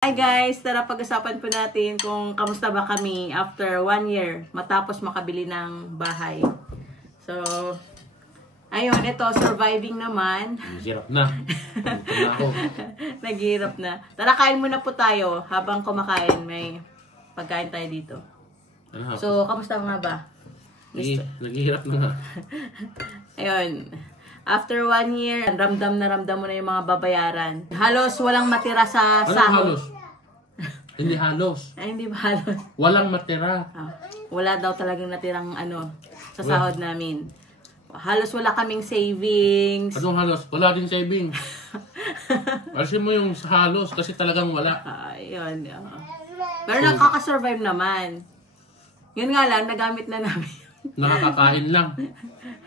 Hi guys! Tara pag-usapan po natin kung kamusta ba kami after 1 year matapos makabili ng bahay. So, ayun, ito, surviving naman. Naghirap na. Naghirap na ako. Naghirap na. Tara, kain muna po tayo habang kumakain. May pagkain tayo dito. Ano, So, kamusta nga ba? Naghihirap na nga. Ayun. After 1 year, ramdam mo na yung mga babayaran. Halos walang matira sa Ano sahod. halos? Hindi halos. Ay, hindi ba halos? Walang matira. Wala daw talagang natirang sa sahod namin. Halos wala kaming savings. Anong halos? Wala din saving. Alisin mo yung halos kasi talagang wala. Ayun. Pero nakaka-survive naman. Yun nga lang, nagamit na namin. Nakakakain lang.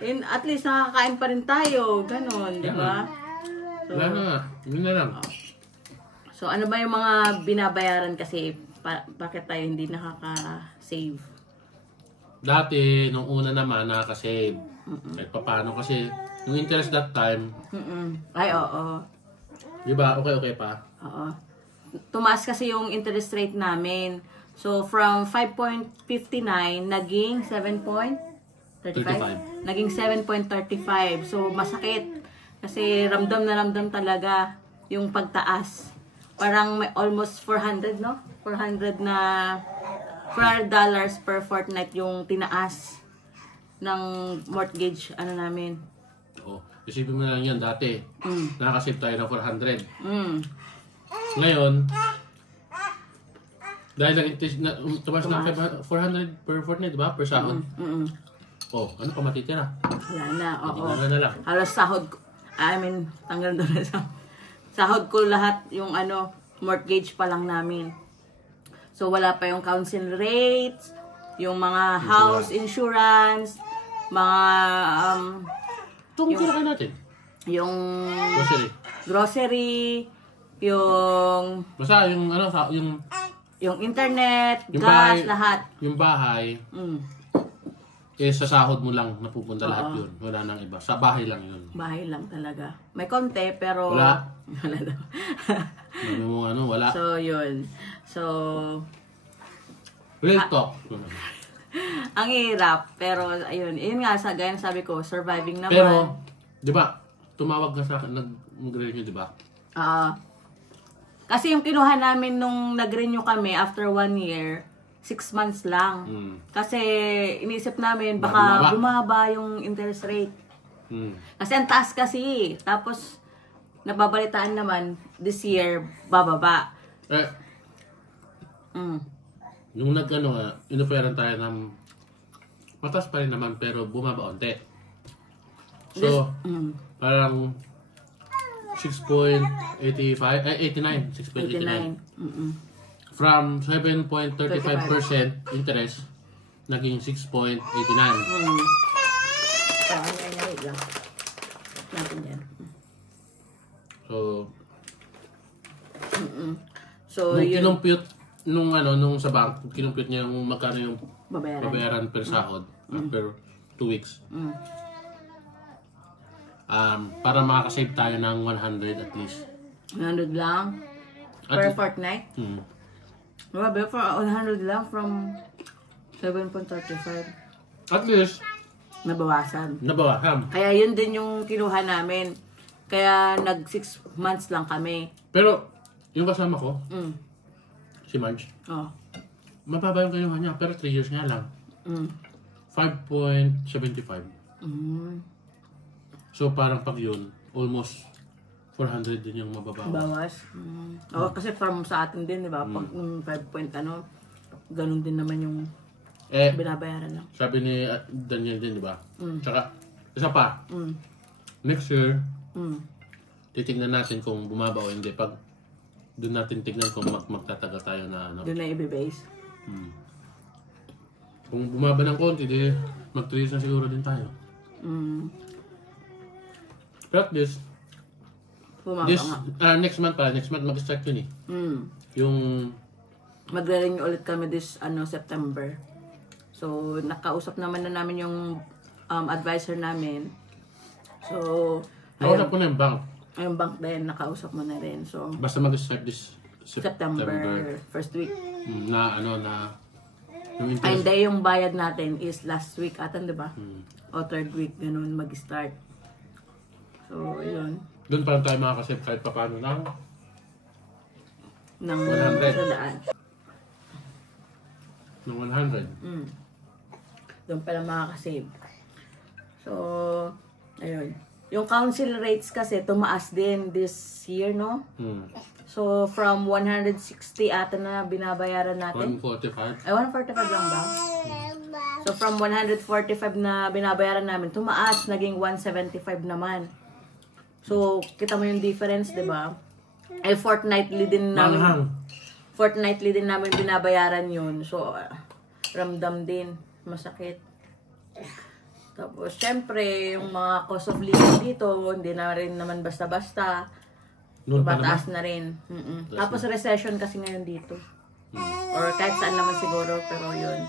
At least nakakain pa rin tayo. Ganon, di ba? So, Wala na nga. Yun na lang. So, ano ba yung mga binabayaran kasi bakit tayo hindi nakaka-save? Dati, nung una naman, nakaka-save. Kahit paano kasi, yung interest that time, Ay, oo. di ba, okay pa? Oo. Tumaas kasi yung interest rate namin. So, from 5.59, naging 7.35? Naging 7.35. So, masakit. Kasi ramdam na ramdam talaga yung pagtaas. Parang may almost 400, no? $400 per fortnight yung tinaas ng mortgage, namin. Oo. Isipin mo na lang yan, dati. Nakaka-save tayo ng 400. Ngayon, dahil tumas ng 400 per fortnight, di ba? Per sahod. Oh, ano pa matitira? Wala na, oo. Matitira na lang. Halos sahod ko, tanggal doon na sahod ko lahat yung mortgage pa lang namin. So, wala pa yung council rates, yung mga house insurance, mga, Itong tira natin. yung Grocery. grocery, yung Basta yung internet, Yung gas, bahay. lahat. Yung bahay, sa sahod mo lang napupunta lahat yun. Wala nang iba. Sa bahay lang yun. Bahay lang talaga. May konti, pero Wala. wala daw. Wala. So, yun. So, Real talk. ang hirap. Pero, ayun. Yun nga, gaya ng sabi ko, surviving naman. Pero, di ba, tumawag ka sa akin, nag-renew, di ba? Kasi yung kinuha namin nung nag-renew kami after 1 year, 6 months lang. Kasi inisip namin baka bumaba yung interest rate. Kasi ang taas kasi. Tapos nababalitaan naman this year bababa. Yung inoferan tayo ng mataas pa rin naman pero bumaba onte. So, parang 6.89. From 7.35% interest, naging 6.89. So, nung kinumpute, nung sa bank, kinumpute niya yung magkano yung babayaran per sahod per 2 weeks. Para makakasave tayo ng 100 at least. 100 lang? Per fortnight? Grabe, for 100 lang from 7.35. At least, nabawasan. Kaya yun din yung kinuha namin. Kaya nag 6 months lang kami. Pero, yung kasama ko, si Marge, mababa yung kinuha niya, pero 3 years nga lang. 5.75. So, parang pag yun, almost 400 din yung mababawas. Kasi from sa atin din, di ba? Pag 5 point ganun din naman yung binabayaran lang. Sabi ni Daniel din, di ba? Tsaka, isa pa, next year, titignan natin kung bumaba o hindi. Pag doon natin tignan kung magtatagal tayo na doon na i-base. Kung bumaba ng konti, di mag-3 na siguro din tayo. Pero at least, next month mag-start yun eh. Yung magre-renew ulit kami this September. So, nakausap naman na namin yung advisor namin. So, nakausap ko na yung bank. Yung bank din, nakausap mo na rin. So, basta mag-start this September. First week. Na ano na yung Ay, interest. hindi, yung bayad natin is last week atan, di ba? O third week, ganun mag-start. So, yun. Doon pa lang tayo makakasip kahit pa paano ng Ng 100. sadaan. ng 100. Doon pala makakasave. So, ayun. Yung council rates kasi tumaas din this year, no? So, from 160 ata na binabayaran natin. 145. Ay, 145 lang ba? So, from 145 na binabayaran namin, tumaas, naging 175 naman. So, kita mo yung difference, di ba? Ay, fortnightly din namin binabayaran yun. So, ramdam din. Masakit. Tapos, syempre, yung mga cost of living dito, hindi na rin naman basta-basta. Mataas na rin. Tapos, recession kasi ngayon dito. Or kahit saan naman siguro, pero yun.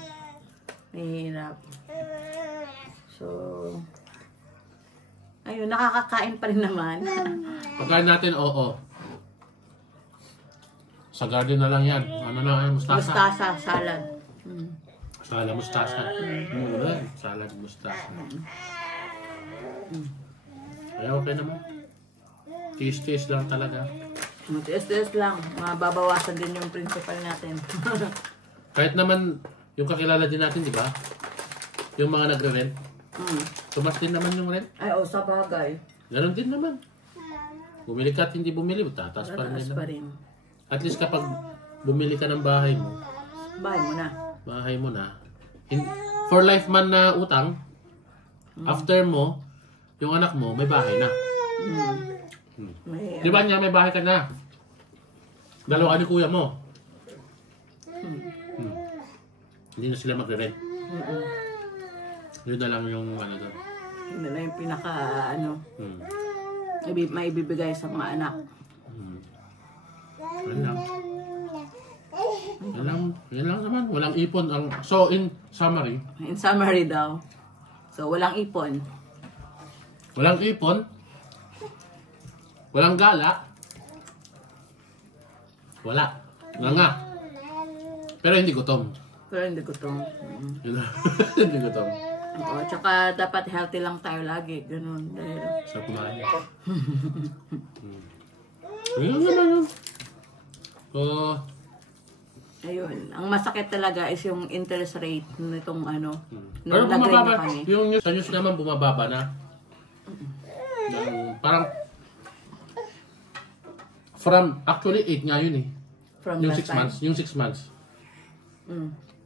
Mahirap. So, ayun, nakakakain pa rin naman. Pagkain natin, oo. Sa garden na lang yan. Ano na, mustasa. Mustasa, salad. Salad, mustasa. Salad, mustasa. Kaya okay naman. Tiis-tiis lang talaga. Tiis-tiis lang. Mababawasan din yung principal natin. Kahit naman, yung kakilala din natin, di ba? Yung mga nagre-rent. Tumas din naman yung rent. Ay, sa bagay. Ganon din naman. Bumili ka at hindi bumili, tataas pa rin. Tataas pa rin. At least kapag bumili ka ng bahay mo, Bahay mo na. For life man na utang, after mo, yung anak mo, may bahay na. Di ba niya, may bahay ka na? Dalawa ni kuya mo. Hindi na sila magre-rent. Yun na lang yung ano doon. Yun na lang yung pinaka, maibibigay sa mga anak. Yan lang naman. Walang ipon. So, in summary. In summary daw. So, walang ipon. Walang ipon. Walang gala. Wala. Nga. Pero hindi gutom. Hindi gutom. Hindi gutom. Oo, tsaka dapat healthy lang tayo lagi. Ganun. Dahil sa kumain. Ayun naman yun. So, ayun. Ang masakit talaga is yung interest rate nitong pero nung nag-rent bumababa. na kami. Yung sa news naman bumababa na. Parang from, actually 8 nga yun eh. From Yung last 6 time. months. Yung 6 months.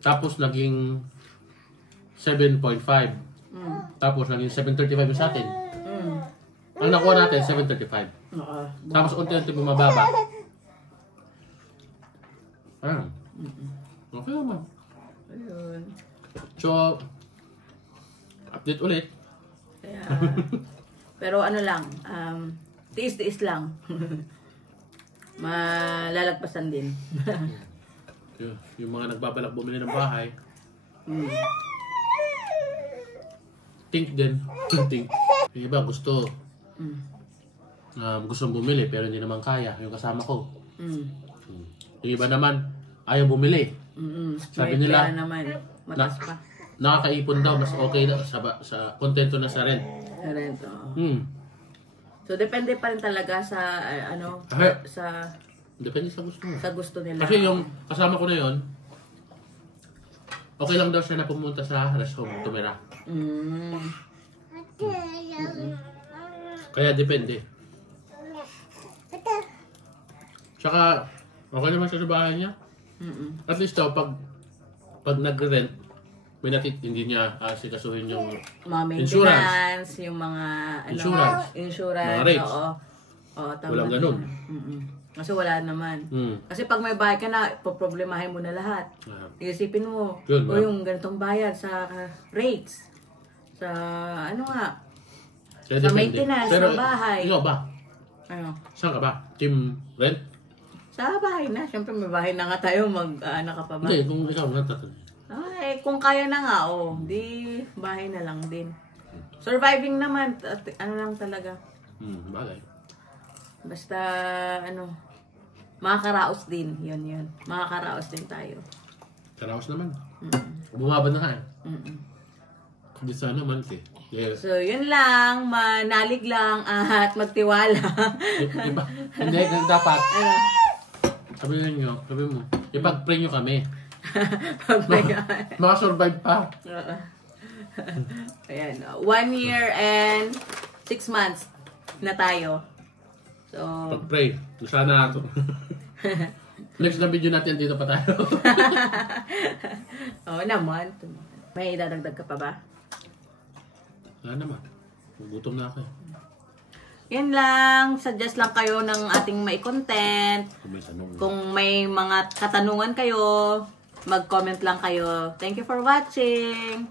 Tapos naging 7.5. Tapos naging 7.35 yung sa atin. Ang nakuha natin, 7.35. Tapos unti-unti bumababa. Okay naman. Ayun. So, update ulit. Kaya, pero ano lang, tiis-tiis lang. Malalagpasan din. Yung mga nagbabalak bumili ng bahay. Think din. Think. Yung iba gusto gustong bumili pero hindi naman kaya. Yung kasama ko. Yung iba naman ayaw bumili. Sabi nila naman, matas pa. Nakakaipon daw, mas okay daw sa kontento na sa rent. Rent, So depende pa rin talaga sa sa depende sa gusto mo. Sa gusto nila. Kasi yung kasama ko na yon, okay lang daw siya na pumunta sa rest home tumira. Kaya depende. Tsaka okay naman siya sa bahay niya. At least daw pag nagre-rent, may hindi niya sikasuhin yung mga maintenance, yung mga insurance, mga rates. Oo, tama. Walang ganun. Kasi wala naman. Kasi pag may bayad ka na, poproblemahin mo na lahat. Iisipin mo, yung ganitong bayad sa rates, sa sa maintenance, sa bahay. Ikaw ba? Ano? Saan ka ba? Team rent? Sa bahay na. Siyempre may bahay na nga tayo, mag-anak ka pa ba? Hindi, kung ikaw natatanong. Kung kaya na nga, di bahay na lang din. Surviving naman, lang talaga. Bagay. Basta, Makakaraos din. Yun. Makakaraos din tayo. Karaos naman. Bumaba na nga eh. Hindi sana man eh. Yes. So, yun lang. Manalig lang at magtiwala. Diba? Hindi, dapat. Sabi mo, ipag-pray nyo kami. Makasurvive pa. Ayan. 1 year and 6 months na tayo. So, pag-pray. Sana ito. Next na video natin, dito pa tayo. Oo naman. May dadagdag ka pa ba? Wala naman. Gutom na ako eh. Yan lang. Suggest lang kayo ng ating may content. Kung may mga katanungan kayo, mag-comment lang kayo. Thank you for watching.